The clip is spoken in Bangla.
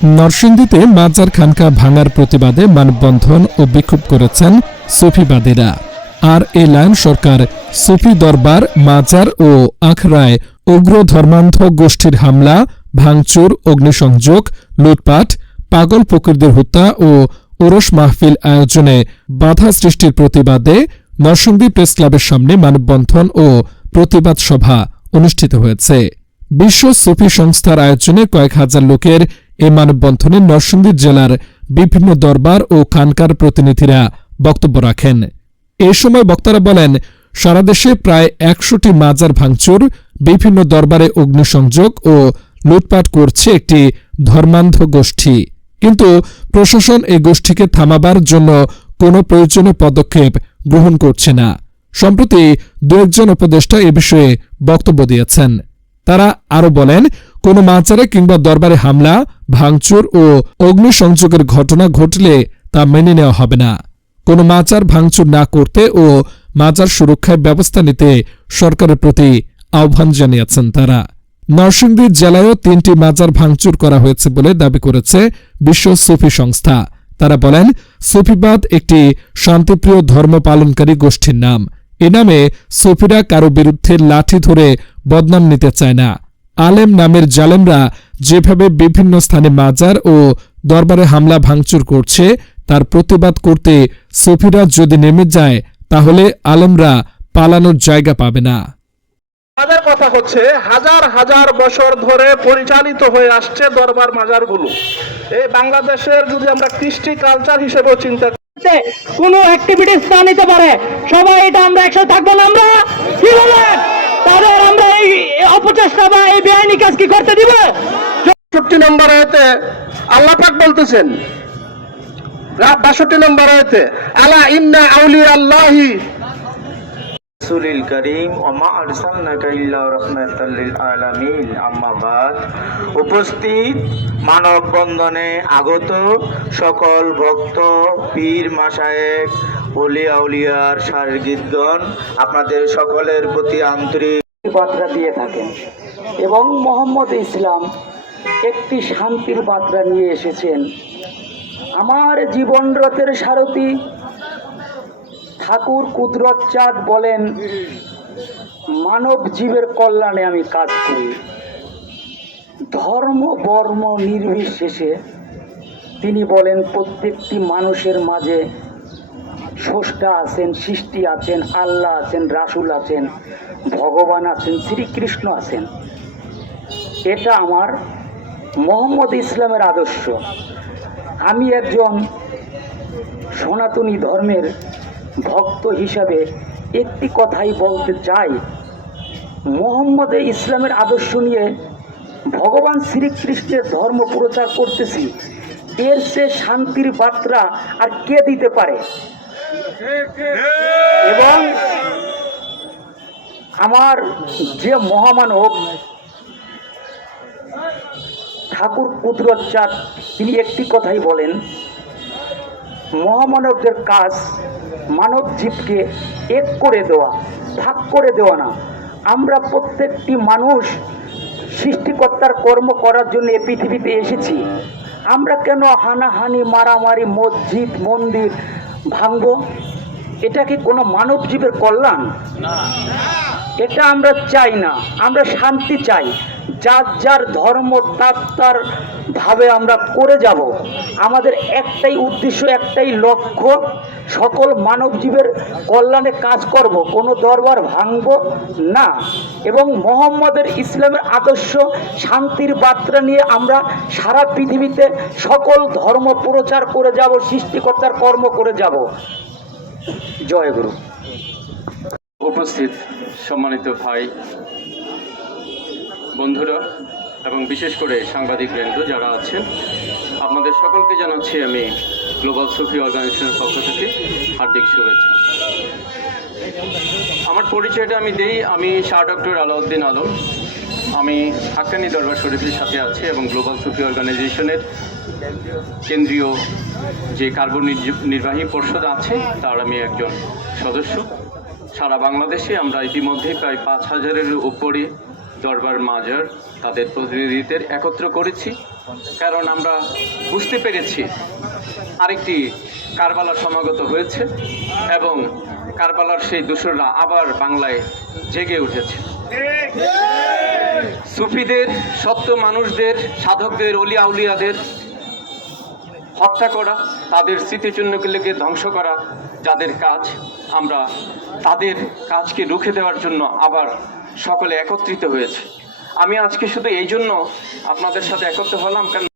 নরসিংদীতে মাজার খানকা ভাঙার প্রতিবাদে মানববন্ধন ও বিক্ষোভ করেছেন সুফিবাদীরা। আর এ লাইন সরকার সুফি দরবার, মাজার ও আখড়ায় উগ্র ধর্মান্ধ গোষ্ঠীর হামলা, ভাঙচুর, অগ্নিসংযোগ, লুটপাট, পাগল ফকিরদের হত্যা ও ওরস মাহফিল আয়োজনে বাধা সৃষ্টির প্রতিবাদে নরসিংদী প্রেস ক্লাবের সামনে মানববন্ধন ও প্রতিবাদ সভা অনুষ্ঠিত হয়েছে। বিশ্ব সুফি সংস্থার আয়োজনে কয়েক হাজার লোকের এ মানববন্ধনে নরসিংদী জেলার বিভিন্ন দরবার ও খানকার প্রতিনিধিরা বক্তব্য রাখেন। এ সময় বক্তারা বলেন, সারা দেশে প্রায় ১০০টি মাজার ভাঙচুর, বিভিন্ন দরবারে অগ্নিসংযোগ ও লুটপাট করছে একটি ধর্মান্ধ গোষ্ঠী, কিন্তু প্রশাসন এই গোষ্ঠীকে থামাবার জন্য কোনো প্রয়োজনীয় পদক্ষেপ গ্রহণ করছে না। সম্প্রতি দু একজন উপদেষ্টা এ বিষয়ে বক্তব্য দিয়েছেন। তারা আরও বলেন, কোনো মাজারে কিংবা দরবারে হামলা, ভাঙচুর ও অগ্নিসংযোগের ঘটনা ঘটলে তা মেনে নেওয়া হবে না। কোনো মাজার ভাঙচুর না করতে ও মাজার সুরক্ষায় ব্যবস্থা নিতে সরকারের প্রতি আহ্বান জানিয়েছেন তারা। নরসিংদী জেলায়ও ৩টি মাজার ভাঙচুর করা হয়েছে বলে দাবি করেছে বিশ্ব সুফি সংস্থা। তারা বলেন, সুফিবাদ একটি শান্তিপ্রিয় ধর্ম পালনকারী গোষ্ঠীর নাম। এ নামে সুফিরা কারো বিরুদ্ধে লাঠি ধরে বদনাম নিতে চায় না। আলেম নামের জালেমরা যেভাবে বিভিন্ন স্থানে মাজার ও দরবারে হামলা ভাঙচুর করছে, তার প্রতিবাদ করতে সুফিরা যদি নেমে যায়, তাহলে আলেমরা পালানোর জায়গা পাবে না। আমাদের কথা হচ্ছে, হাজার হাজার বছর ধরে পরিচালিত হয়ে আসছে দরবার মাজারগুলো। এই বাংলাদেশের যদি আমরা কৃষ্টি কালচার হিসেবে চিন্তা কোন অ্যাক্টিভিটিস না নিতে পারে, সবাই এটা আমরা একসাথে থাকবো না। আমরা কি বলেন, তাদের আমরা এই অপচেষ্টা বা এই বেআইনি কাজ কি করতে দিব? ৬৪ নম্বর আয়াতে আল্লাহ পাক বলতেছেন, ৬২ নম্বর আয়াতে, আলা ইন্না আউলিয়া আল্লাহি রাসূলুল কারীম ওয়া মা আরসালনাকা ইল্লা রাহমাতাল লিল আলামিন। আম্মা বাদ। উপস্থিত মানববন্ধনে আগত সকল ভক্ত, পীর মাশায়েখ, ওলি আউলিয়ার শারীরগণ, আপনাদের সকলের প্রতি আন্তরিক বার্তা দিয়ে থাকেন এবং মোহাম্মদ ইসলাম একটি শান্তির বার্তা নিয়ে এসেছেন। আমার জীবন রথের সারথি ঠাকুর কুদরত চাঁদ বলেন, মানব জীবের কল্যাণে আমি কাজ করি। ধর্ম বর্ণ নির্বিশেষে তিনি বলেন, প্রত্যেকটি মানুষের মাঝে স্রষ্টা আছেন, সৃষ্টি আছেন, আল্লাহ আছেন, রাসূল আছেন, ভগবান আছেন, শ্রীকৃষ্ণ আছেন। এটা আমার মোহাম্মদ ইসলামের আদর্শ। আমি একজন সনাতনী ধর্মের ভক্ত হিসাবে একটি কথাই বলতে চাই, মোহাম্মদ ইসলামের আদর্শ নিয়ে ভগবান শ্রীকৃষ্ণের ধর্ম প্রচার করতেছি, এর চেয়ে শান্তির বার্তা আর কে দিতে পারে? এবং আমার যে মহামানব ঠাকুর কুদরত চাঁদ, তিনি একটি কথাই বলেন, মহামানবদের কাজ মানব জীবকে এক করে দেওয়া, ভাগ করে দেওয়া না। আমরা প্রত্যেকটি মানুষ সৃষ্টিকর্তার কর্ম করার জন্য এই পৃথিবীতে এসেছি। আমরা কেন হানাহানি, মারামারি, মসজিদ মন্দির ভাঙব? এটা কি কোনো মানব জীবের কল্যাণ? এটা আমরা চাই না। আমরা শান্তি চাই। যার যার ধর্ম তার ভাবে আমরা করে যাব। আমাদের একটাই উদ্দেশ্য, একটাই লক্ষ্য, সকল মানব জীবের কল্যাণে কাজ করব, কোনো দরবার ভাঙব না। এবং মোহাম্মদের ইসলামের আদর্শ শান্তির বার্তা নিয়ে আমরা সারা পৃথিবীতে সকল ধর্ম প্রচার করে যাব, সৃষ্টিকর্তার কর্ম করে যাব। জয় গুরু। উপস্থিত সম্মানিত ভাই বন্ধুরা এবং বিশেষ করে সাংবাদিক বৃন্দ যারা আছেন, আপনাদের সকলকে জানাচ্ছি আমি গ্লোবাল সুফি অর্গানাইজেশনের পক্ষ থেকে হার্দিক শুভেচ্ছা। আমার পরিচয়টা আমি দেই। আমি শাহ ডক্টর আলাউদ্দিন আলম। আমি হাক্কানি দরবার শরীফের সাথে আছি এবং গ্লোবাল সুফি অর্গানাইজেশনের কেন্দ্রীয় যে কার্যনির্বাহী পর্ষদ আছে তার আমি একজন সদস্য। সারা বাংলাদেশে আমরা ইতিমধ্যে প্রায় ৫,০০০-এর উপরে দরবার মাজার তাদের প্রতিনিধিদের একত্র করেছি, কারণ আমরা বুঝতে পেরেছি আরেকটি কারবালা সমাগত হয়েছে এবং কারবালার সেই দূষররা আবার বাংলায় জেগে উঠেছে। সুফিদের, সত্য মানুষদের, সাধকদের, অলিয়া উলিয়াদের হত্যা করা, তাদের স্মৃতিচিহ্নগুলিকে ধ্বংস করা যাদের কাজ, আমরা তাদের কাজকে রুখে দেওয়ার জন্য আবার সকলে একত্রিত হয়েছে। আমি আজকে শুধু এই জন্য আপনাদের সাথে একত্র হলাম, কারণ